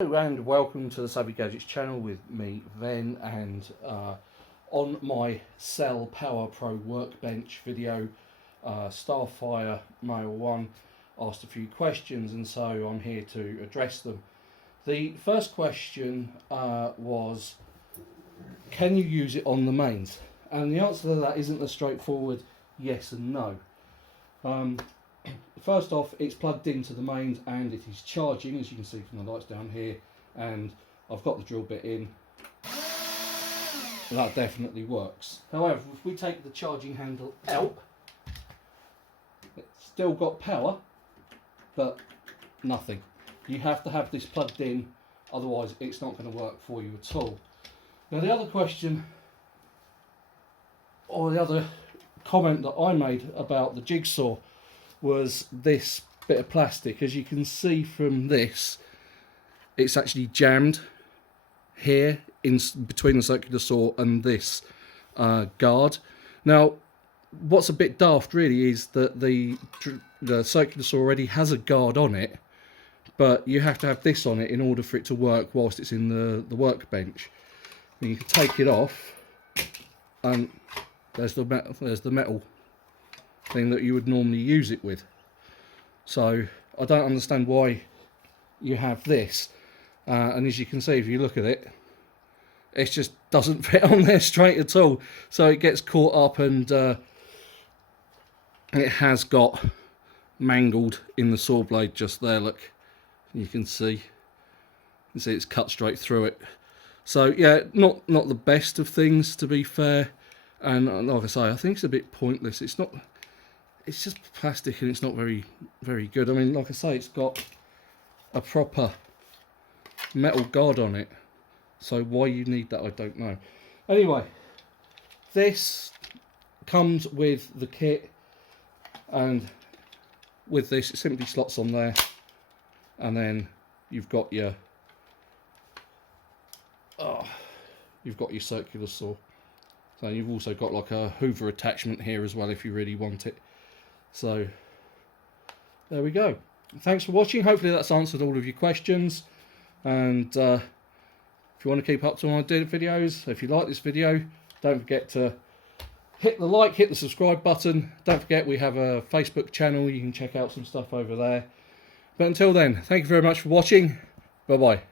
Hello and welcome to the CEL Gadgetz channel with me, Ven, and on my CEL Power Pro Workbench video, Starfiremale 1 asked a few questions, and so I'm here to address them. The first question was, can you use it on the mains? And the answer to that isn't a straightforward yes and no. First off, it's plugged into the mains and it is charging, as you can see from the lights down here, and I've got the drill bit in. That definitely works. However, if we take the charging handle out, it's still got power, but nothing. You have to have this plugged in, otherwise it's not going to work for you at all. Now the other question, or the other comment that I made about the jigsaw, was this bit of plastic. As you can see from this, it's actually jammed here in between the circular saw and this guard. Now what's a bit daft really is that the circular saw already has a guard on it, but you have to have this on it in order for it to work whilst it's in the workbench. And you can take it off and there's the metal thing that you would normally use it with. So I don't understand why you have this, and as you can see, if you look at it, it just doesn't fit on there straight at all, so it gets caught up, and it has got mangled in the saw blade just there. Look, you can see it's cut straight through it. So yeah, not the best of things, to be fair, and like I say, I think it's a bit pointless. It's just plastic and it's not very good. I mean, like I say, it's got a proper metal guard on it, so why you need that I don't know. Anyway, this comes with the kit, and with this it simply slots on there, and then you've got your circular saw. So you've also got like a hoover attachment here as well if you really want it. So there we go. Thanks for watching. Hopefully that's answered all of your questions, and if you want to keep up to my videos, if you like this video, don't forget to hit the like, hit the subscribe button. Don't forget we have a Facebook channel, you can check out some stuff over there. But until then, thank you very much for watching. Bye bye.